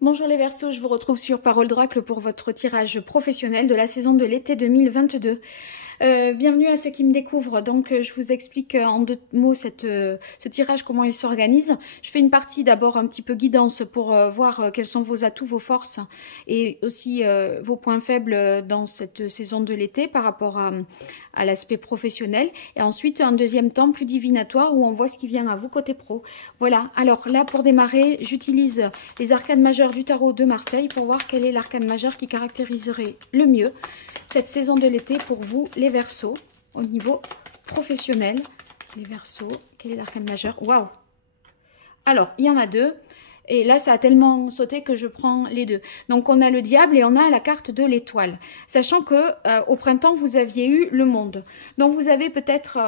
Bonjour les Verseaux, je vous retrouve sur Parole d'Oracle pour votre tirage professionnel de la saison de l'été 2022. Bienvenue à ceux qui me découvrent. Donc je vous explique en deux mots ce tirage, comment il s'organise. Je fais une partie d'abord un petit peu guidance pour voir quels sont vos atouts, vos forces et aussi vos points faibles dans cette saison de l'été par rapport à l'aspect professionnel. Et ensuite un deuxième temps plus divinatoire où on voit ce qui vient à vous côté pro. Voilà, alors là pour démarrer, j'utilise les arcanes majeures du tarot de Marseille pour voir quel est l'arcane majeur qui caractériserait le mieux cette saison de l'été pour vous les Verseaux au niveau professionnel. Les Verseaux, quel est l'arcane majeur? Waouh! Alors, il y en a deux. Et là, ça a tellement sauté que je prends les deux. Donc, on a le diable et on a la carte de l'étoile. Sachant que au printemps, vous aviez eu le monde. Donc, vous avez peut-être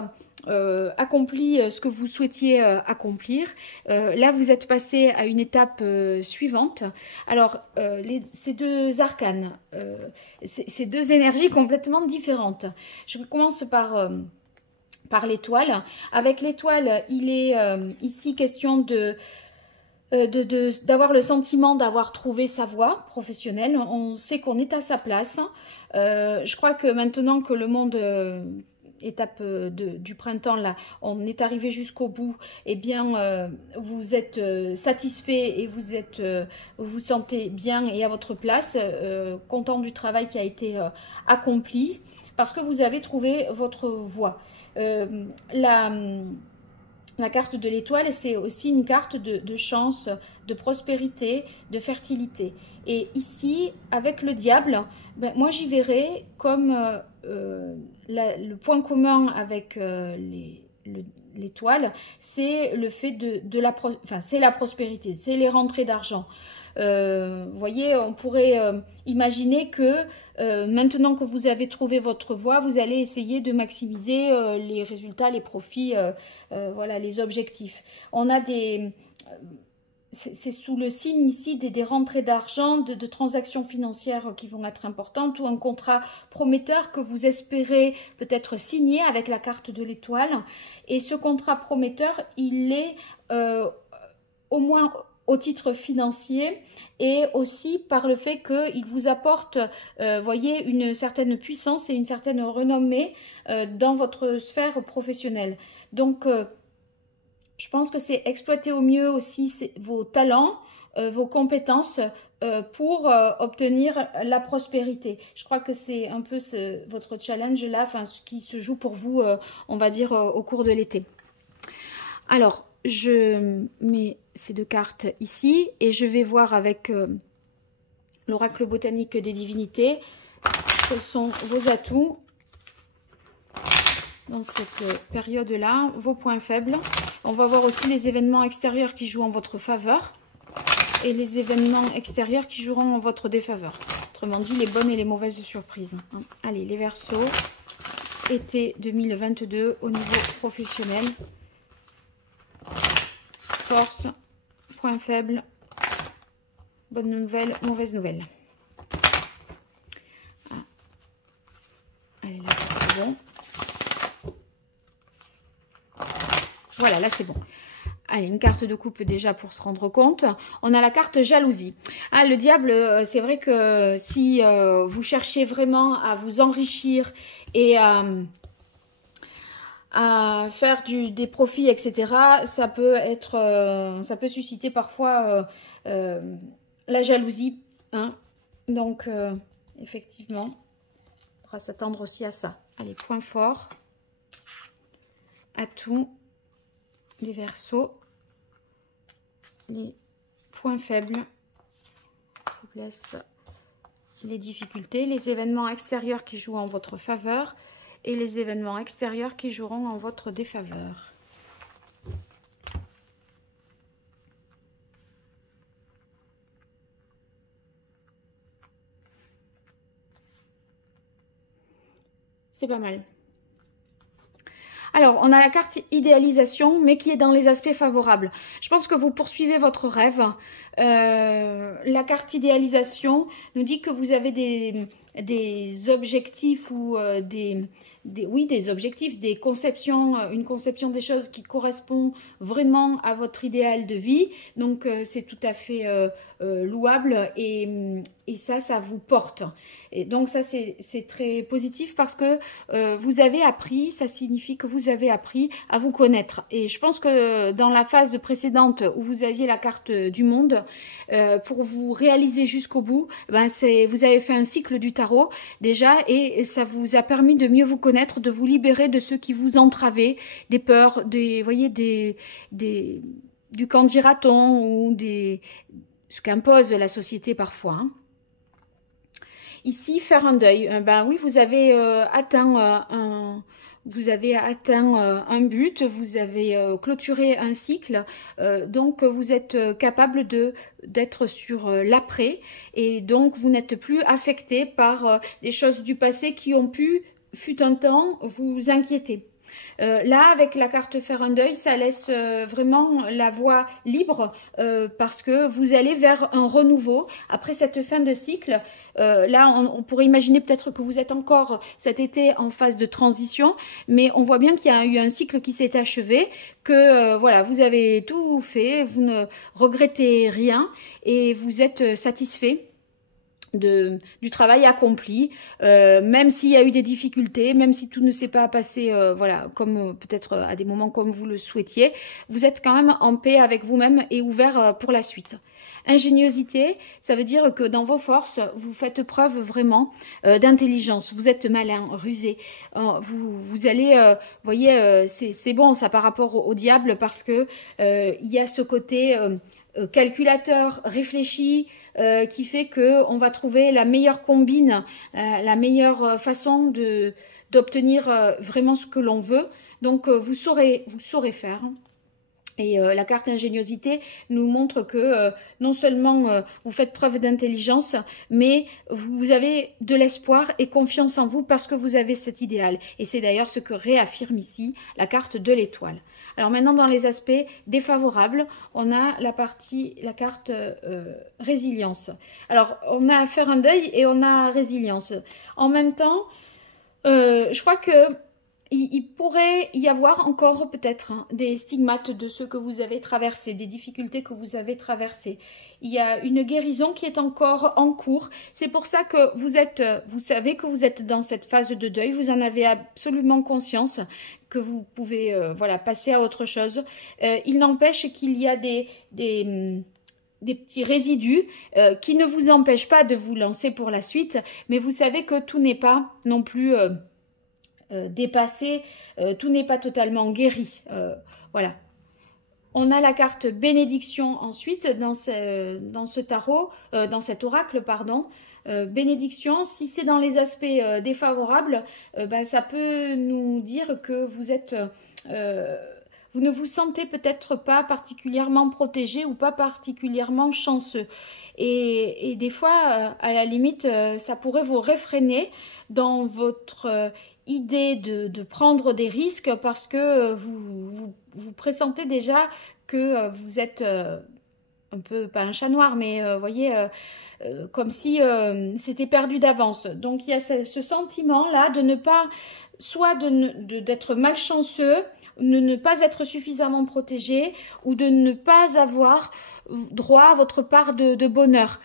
accompli ce que vous souhaitiez accomplir. Là, vous êtes passé à une étape suivante. Alors, ces deux arcanes, ces deux énergies complètement différentes. Je commence par l'étoile. Avec l'étoile, il est ici question d'avoir le sentiment d'avoir trouvé sa voie professionnelle. On sait qu'on est à sa place. Je crois que maintenant que le monde, étape du printemps, là, on est arrivé jusqu'au bout, eh bien, vous êtes satisfait et vous vous sentez bien et à votre place, content du travail qui a été accompli, parce que vous avez trouvé votre voie. La carte de l'étoile, c'est aussi une carte de chance, de prospérité, de fertilité. Et ici, avec le diable, ben, moi j'y verrais comme le point commun avec l'étoile, c'est le fait c'est la prospérité, c'est les rentrées d'argent. Vous voyez, on pourrait imaginer que maintenant que vous avez trouvé votre voie, vous allez essayer de maximiser les résultats, les profits, voilà, les objectifs. On a c'est sous le signe ici des rentrées d'argent, de transactions financières qui vont être importantes, ou un contrat prometteur que vous espérez peut-être signer avec la carte de l'étoile. Et ce contrat prometteur, il est au moins au titre financier et aussi par le fait qu'il vous apporte, voyez, une certaine puissance et une certaine renommée dans votre sphère professionnelle. Donc, je pense que c'est exploiter au mieux aussi vos talents, vos compétences pour obtenir la prospérité. Je crois que c'est un peu votre challenge là, enfin, ce qui se joue pour vous, on va dire, au cours de l'été. Alors, je mets ces deux cartes ici et je vais voir avec l'oracle botanique des divinités quels sont vos atouts dans cette période-là, vos points faibles. On va voir aussi les événements extérieurs qui jouent en votre faveur et les événements extérieurs qui joueront en votre défaveur. Autrement dit, les bonnes et les mauvaises surprises. Allez, les Verseaux, été 2022 au niveau professionnel. Force, point faible, bonne nouvelle, mauvaise nouvelle. Ah. Allez, là c'est bon. Voilà, là c'est bon. Allez, une carte de coupe déjà pour se rendre compte. On a la carte jalousie. Ah, le diable, c'est vrai que si vous cherchez vraiment à vous enrichir et à faire des profits, etc., ça peut susciter parfois la jalousie. Hein. Donc, effectivement, on devra s'attendre aussi à ça. Allez, point fort, atout, les Verseaux, les points faibles, faiblesse, les difficultés, les événements extérieurs qui jouent en votre faveur et les événements extérieurs qui joueront en votre défaveur. C'est pas mal. Alors, on a la carte idéalisation, mais qui est dans les aspects favorables. Je pense que vous poursuivez votre rêve. La carte idéalisation nous dit que vous avez des objectifs ou oui, des objectifs, des conceptions, une conception des choses qui correspond vraiment à votre idéal de vie. Donc, c'est tout à fait louable et ça vous porte. Et donc, ça, c'est très positif parce que vous avez appris, ça signifie que vous avez appris à vous connaître. Et je pense que dans la phase précédente où vous aviez la carte du monde, pour vous réaliser jusqu'au bout, ben vous avez fait un cycle du tarot déjà et ça vous a permis de mieux vous connaître, de vous libérer de ceux qui vous entravaient, des peurs, vous voyez, du qu'en dira-t-on ou ce qu'impose la société parfois. Hein. Ici, faire un deuil. Ben oui, vous avez atteint un but, vous avez clôturé un cycle, donc vous êtes capable d'être sur l'après et donc vous n'êtes plus affecté par des choses du passé qui ont pu, fut un temps, vous inquiéter. Là, avec la carte faire un deuil, ça laisse vraiment la voie libre parce que vous allez vers un renouveau. Après cette fin de cycle, là, on pourrait imaginer peut-être que vous êtes encore cet été en phase de transition, mais on voit bien qu'il y a eu un cycle qui s'est achevé, que voilà, vous avez tout fait, vous ne regrettez rien et vous êtes satisfait du travail accompli, même s'il y a eu des difficultés, même si tout ne s'est pas passé voilà, comme peut-être à des moments comme vous le souhaitiez, vous êtes quand même en paix avec vous-même et ouvert pour la suite. Ingéniosité, ça veut dire que dans vos forces, vous faites preuve vraiment d'intelligence. Vous êtes malin, rusé. Vous allez, voyez, c'est bon ça par rapport au diable parce que il y a ce côté calculateur, réfléchi, qui fait qu'on va trouver la meilleure combine, la meilleure façon d'obtenir vraiment ce que l'on veut. Donc, vous saurez faire. Et la carte ingéniosité nous montre que non seulement vous faites preuve d'intelligence, mais vous avez de l'espoir et confiance en vous parce que vous avez cet idéal. Et c'est d'ailleurs ce que réaffirme ici la carte de l'étoile. Alors maintenant, dans les aspects défavorables, on a la carte résilience. Alors, on a faire un deuil et on a résilience. En même temps, je crois que il pourrait y avoir encore peut-être des stigmates de ce que vous avez traversé, des difficultés que vous avez traversées. Il y a une guérison qui est encore en cours. C'est pour ça que vous savez que vous êtes dans cette phase de deuil. Vous en avez absolument conscience que vous pouvez voilà, passer à autre chose. Il n'empêche qu'il y a des petits résidus qui ne vous empêchent pas de vous lancer pour la suite. Mais vous savez que tout n'est pas non plus dépassé, tout n'est pas totalement guéri. Voilà. On a la carte bénédiction ensuite dans ce tarot, dans cet oracle, pardon. Bénédiction, si c'est dans les aspects défavorables, ben, ça peut nous dire que vous ne vous sentez peut-être pas particulièrement protégé ou pas particulièrement chanceux. Et des fois, à la limite, ça pourrait vous réfréner dans votre idée de prendre des risques parce que vous pressentez déjà que vous êtes un peu, pas un chat noir, mais voyez, comme si c'était perdu d'avance. Donc il y a ce sentiment-là de ne pas, soit d'être malchanceux, de ne pas être suffisamment protégé ou de ne pas avoir droit à votre part de bonheur.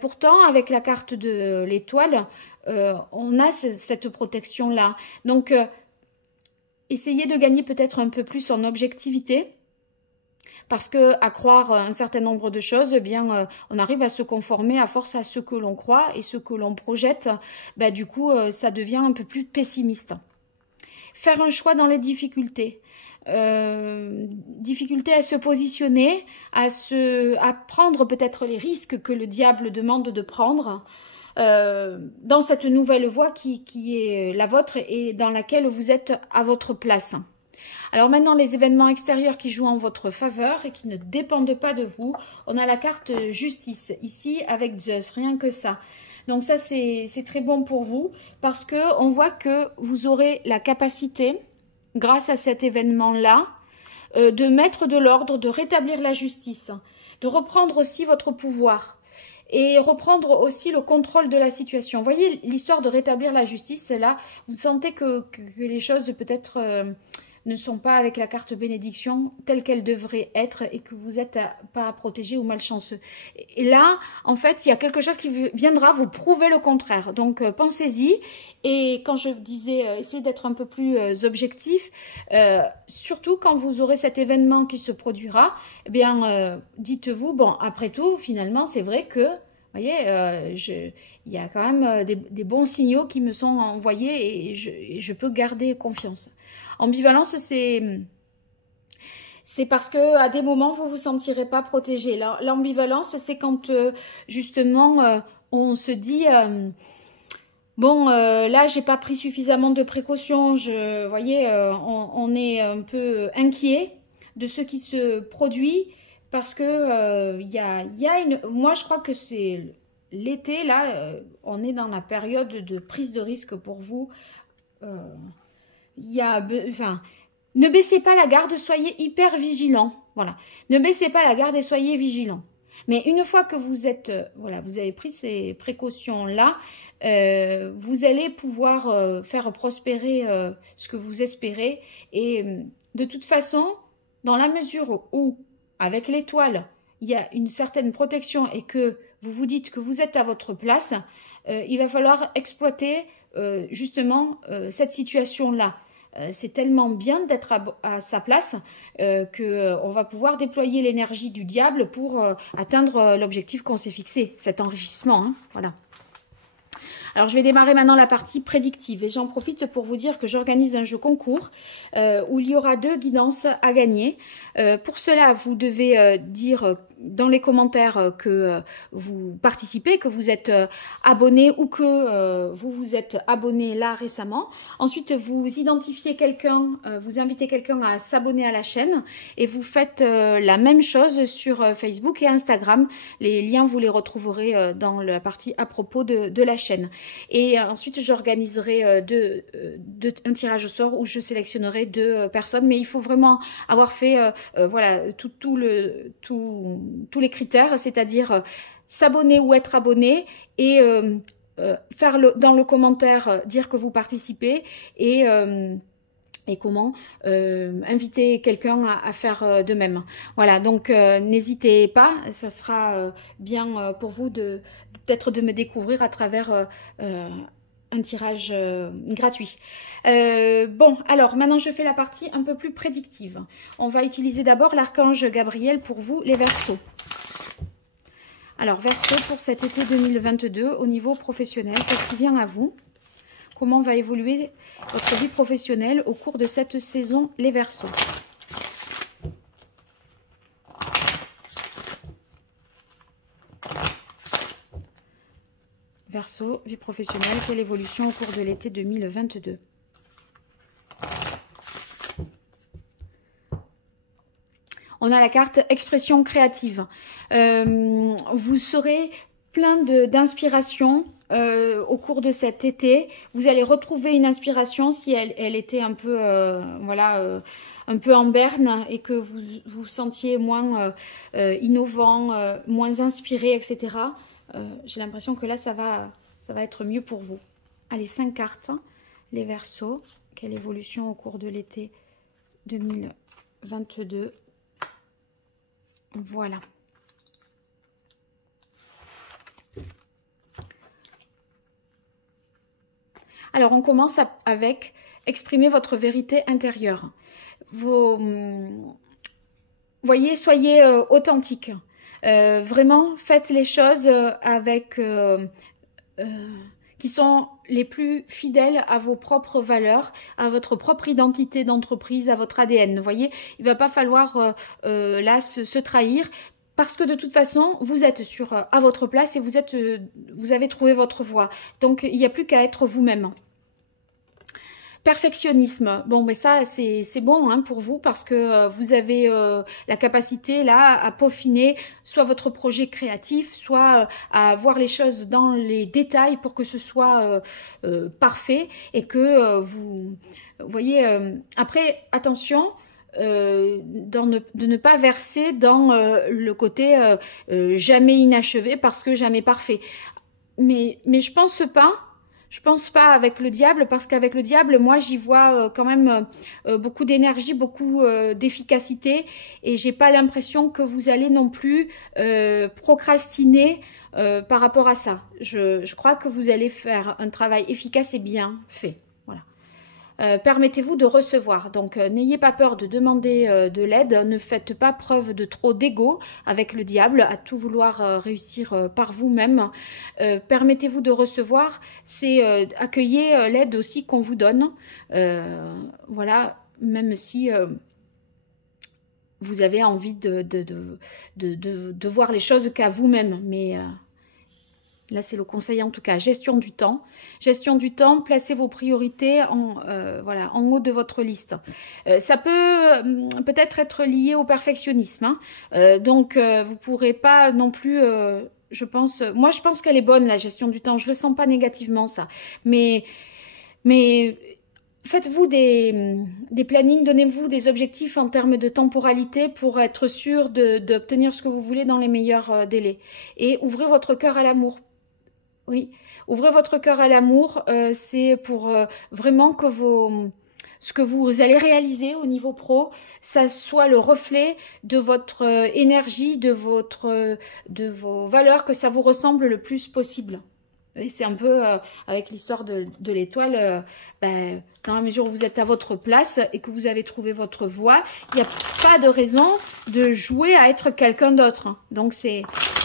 Pourtant, avec la carte de l'étoile, on a cette protection-là. Donc, essayez de gagner peut-être un peu plus en objectivité. Parce que à croire un certain nombre de choses, eh bien, on arrive à se conformer à force à ce que l'on croit et ce que l'on projette. Bah, du coup, ça devient un peu plus pessimiste. Faire un choix dans les difficultés. Difficulté à se positionner, à prendre peut-être les risques que le diable demande de prendre dans cette nouvelle voie qui est la vôtre et dans laquelle vous êtes à votre place. Alors maintenant, les événements extérieurs qui jouent en votre faveur et qui ne dépendent pas de vous, on a la carte justice ici avec Zeus, rien que ça. Donc ça, c'est très bon pour vous parce qu'on voit que vous aurez la capacité, grâce à cet événement-là, de mettre de l'ordre, de rétablir la justice, de reprendre aussi votre pouvoir. et reprendre aussi le contrôle de la situation. Vous voyez, l'histoire de rétablir la justice, là, vous sentez que les choses peut-être ne sont pas avec la carte bénédiction telle qu'elle devrait être et que vous n'êtes pas protégé ou malchanceux. Et là, en fait, il y a quelque chose qui viendra vous prouver le contraire. Donc, pensez-y. Et quand je disais, essayez d'être un peu plus objectif, surtout quand vous aurez cet événement qui se produira, eh bien, dites-vous, bon, après tout, finalement, c'est vrai que vous voyez, il y a quand même des bons signaux qui me sont envoyés et je peux garder confiance. Ambivalence, c'est parce que à des moments, vous ne vous sentirez pas protégé. L'ambivalence, c'est quand justement, on se dit... bon, là, j'ai pas pris suffisamment de précautions. Vous voyez, on est un peu inquiet de ce qui se produit parce que moi, je crois que c'est l'été, là, on est dans la période de prise de risque pour vous. Enfin, ne baissez pas la garde, soyez hyper vigilants. Voilà, ne baissez pas la garde et soyez vigilants. Mais une fois que vous êtes, voilà, vous avez pris ces précautions-là, vous allez pouvoir faire prospérer ce que vous espérez. Et de toute façon, dans la mesure où, avec l'étoile, il y a une certaine protection et que vous vous dites que vous êtes à votre place, il va falloir exploiter justement cette situation-là. C'est tellement bien d'être à sa place qu'on va pouvoir déployer l'énergie du diable pour atteindre l'objectif qu'on s'est fixé, cet enrichissement. Hein, voilà. Alors, je vais démarrer maintenant la partie prédictive et j'en profite pour vous dire que j'organise un jeu concours où il y aura 2 guidances à gagner. Pour cela, vous devez dire dans les commentaires que vous participez, que vous êtes abonné ou que vous vous êtes abonné là récemment. Ensuite, vous identifiez quelqu'un, vous invitez quelqu'un à s'abonner à la chaîne et vous faites la même chose sur Facebook et Instagram. Les liens, vous les retrouverez dans la partie à propos de la chaîne. Et ensuite, j'organiserai un tirage au sort où je sélectionnerai 2 personnes. Mais il faut vraiment avoir fait voilà, tous les critères, c'est-à-dire s'abonner ou être abonné et faire dans le commentaire dire que vous participez et comment inviter quelqu'un à faire de même. Voilà, donc n'hésitez pas, ça sera bien pour vous peut-être de me découvrir à travers un tirage gratuit. Bon, alors maintenant je fais la partie un peu plus prédictive. On va utiliser d'abord l'archange Gabriel pour vous, les Verseaux. Alors, Verseau pour cet été 2022 au niveau professionnel, qu'est-ce qui vient à vous? Comment va évoluer votre vie professionnelle au cours de cette saison, les Verseaux? Verseau, vie professionnelle, quelle évolution au cours de l'été 2022? On a la carte expression créative. Vous serez plein d'inspiration au cours de cet été. Vous allez retrouver une inspiration si elle était un peu, voilà, un peu en berne et que vous vous sentiez moins innovant, moins inspiré, etc. J'ai l'impression que là, ça va être mieux pour vous. Allez, 5 cartes. Les Verseaux. Quelle évolution au cours de l'été 2022? Voilà. Alors, on commence avec exprimer votre vérité intérieure. Voyez, soyez authentique. Vraiment, faites les choses avec qui sont les plus fidèles à vos propres valeurs, à votre propre identité d'entreprise, à votre ADN. Vous voyez, il ne va pas falloir là se trahir parce que de toute façon, vous êtes à votre place et vous avez trouvé votre voie. Donc, il n'y a plus qu'à être vous-même. Perfectionnisme, bon mais ça c'est bon hein, pour vous parce que vous avez la capacité là à peaufiner soit votre projet créatif, soit à voir les choses dans les détails pour que ce soit parfait et que vous voyez, après attention, de ne pas verser dans le côté jamais inachevé parce que jamais parfait. Mais je pense pas. Je pense pas avec le diable, parce qu'avec le diable, moi, j'y vois quand même beaucoup d'énergie, beaucoup d'efficacité, et j'ai pas l'impression que vous allez non plus procrastiner par rapport à ça. Je crois que vous allez faire un travail efficace et bien fait. Voilà. Permettez-vous de recevoir. Donc, n'ayez pas peur de demander de l'aide. Ne faites pas preuve de trop d'ego avec le diable, à tout vouloir réussir par vous-même. Permettez-vous de recevoir. C'est accueillir l'aide aussi qu'on vous donne. Voilà, même si vous avez envie de voir les choses qu'à vous-même. Mais là, c'est le conseil en tout cas. Gestion du temps. Gestion du temps, placez vos priorités voilà, en haut de votre liste. Ça peut peut-être être lié au perfectionnisme. Hein. Donc, vous ne pourrez pas non plus... je pense qu'elle est bonne, la gestion du temps. Je ne le sens pas négativement, ça. Mais faites-vous des plannings, donnez-vous des objectifs en termes de temporalité pour être sûr d'obtenir ce que vous voulez dans les meilleurs délais. Et ouvrez votre cœur à l'amour. Oui, ouvrez votre cœur à l'amour, c'est pour vraiment que ce que vous allez réaliser au niveau pro, ça soit le reflet de votre énergie, de vos valeurs, que ça vous ressemble le plus possible. Et c'est un peu avec l'histoire de l'étoile, ben, dans la mesure où vous êtes à votre place et que vous avez trouvé votre voie, il n'y a pas de raison de jouer à être quelqu'un d'autre. Donc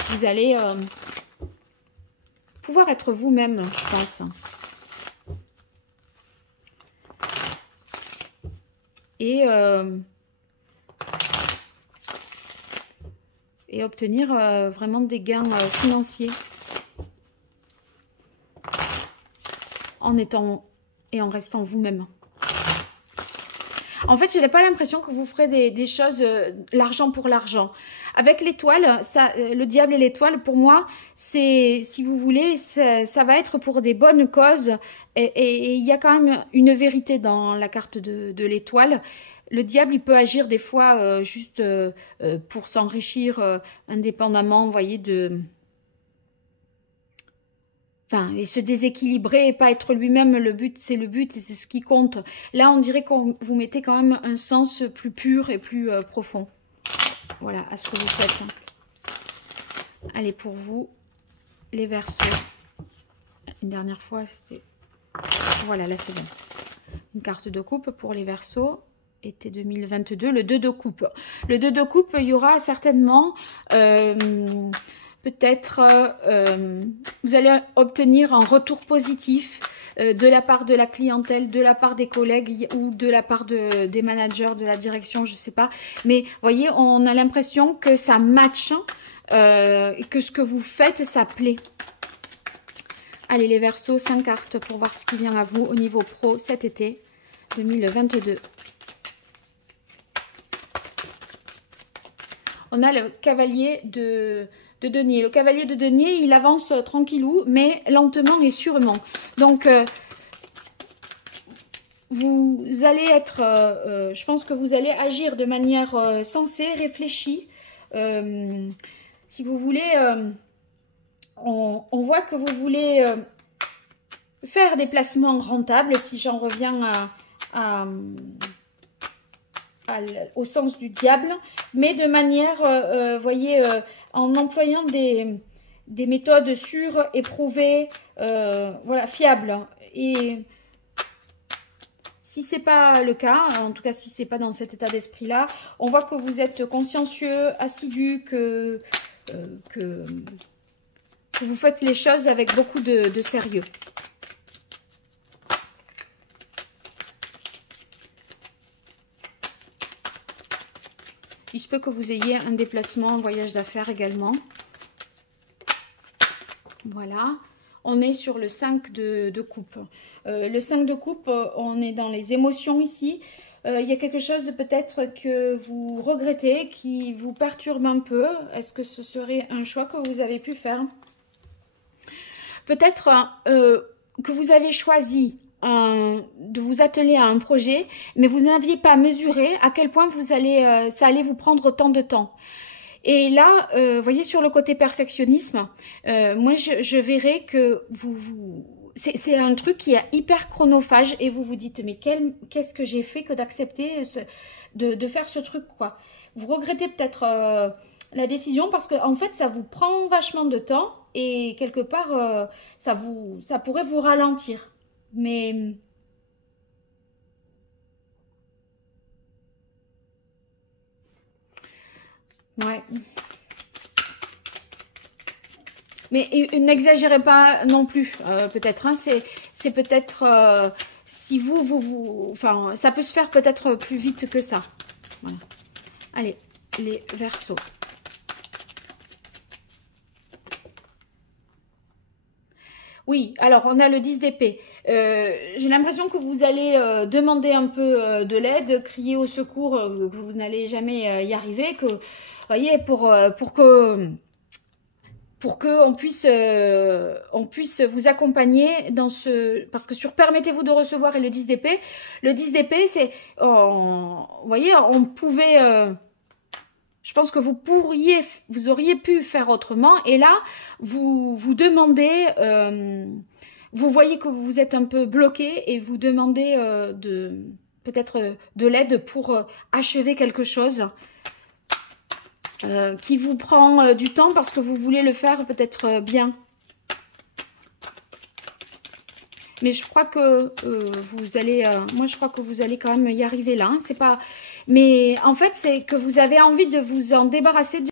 vous allez... pouvoir être vous-même, je pense. Et obtenir vraiment des gains financiers en étant et en restant vous-même. En fait, je n'ai pas l'impression que vous ferez des choses l'argent pour l'argent. Avec l'étoile, le diable et l'étoile, pour moi, c'est, si vous voulez, ça va être pour des bonnes causes. Et il y a quand même une vérité dans la carte de l'étoile. Le diable, il peut agir des fois juste pour s'enrichir indépendamment, vous voyez, Enfin, et se déséquilibrer et pas être lui-même, le but, c'est ce qui compte. Là, on dirait qu'on vous mettez quand même un sens plus pur et plus profond. Voilà, à ce que vous faites. Allez, pour vous, les Verseaux. Une dernière fois, c'était... Voilà, là, c'est bon. Une carte de coupe pour les Verseaux. Été 2022, le 2 de coupe. Le 2 de coupe, il y aura certainement... peut-être vous allez obtenir un retour positif de la part de la clientèle, de la part des collègues ou de la part des managers, de la direction, je ne sais pas. Mais vous voyez, on a l'impression que ça match et que ce que vous faites, ça plaît. Allez, les Verseaux, 5 cartes pour voir ce qui vient à vous au niveau pro cet été 2022. On a le cavalier de denier. Le cavalier de denier, il avance tranquillou, mais lentement et sûrement. Donc, vous allez être, je pense que vous allez agir de manière sensée, réfléchie. Si vous voulez, on voit que vous voulez faire des placements rentables, si j'en reviens au sens du diable, mais de manière, voyez, en employant des méthodes sûres, éprouvées, voilà, fiables. Et si ce n'est pas le cas, en tout cas si ce n'est pas dans cet état d'esprit-là, on voit que vous êtes consciencieux, assidu, que vous faites les choses avec beaucoup de sérieux. Il se peut que vous ayez un déplacement, un voyage d'affaires également. Voilà. On est sur le 5 de coupe. Le 5 de coupe, on est dans les émotions ici. Il y a quelque chose peut-être que vous regrettez, qui vous perturbe un peu. Est-ce que ce serait un choix que vous avez pu faire? Peut-être que vous avez choisi de vous atteler à un projet, mais vous n'aviez pas mesuré à quel point ça allait vous prendre autant de temps. Et là, vous voyez, sur le côté perfectionnisme, moi, je verrais que c'est un truc qui est hyper chronophage et vous vous dites, mais qu'est-ce que j'ai fait que d'accepter de faire ce truc, quoi. Vous regrettez peut-être la décision parce que en fait, ça vous prend vachement de temps et quelque part, ça pourrait vous ralentir. Mais... ouais. Mais n'exagérez pas non plus, peut-être. Hein, c'est peut-être... si enfin, ça peut se faire peut-être plus vite que ça. Voilà. Allez, les Verseaux. Oui, alors on a le 10 d'épée. J'ai l'impression que vous allez demander un peu de l'aide, crier au secours, que vous n'allez jamais y arriver, que, voyez, pour qu'on puisse vous accompagner dans ce... Parce que sur Permettez-vous de recevoir et le 10 d'épée, le 10 d'épée, c'est... vous voyez, on pouvait... je pense que vous auriez pu faire autrement. Et là, vous demandez... vous voyez que vous êtes un peu bloqué et vous demandez peut-être de l'aide pour achever quelque chose. Qui vous prend du temps parce que vous voulez le faire peut-être bien. Mais je crois que vous allez... moi, je crois que vous allez quand même y arriver là. Hein. C'est pas... Mais en fait, c'est que vous avez envie de vous en débarrasser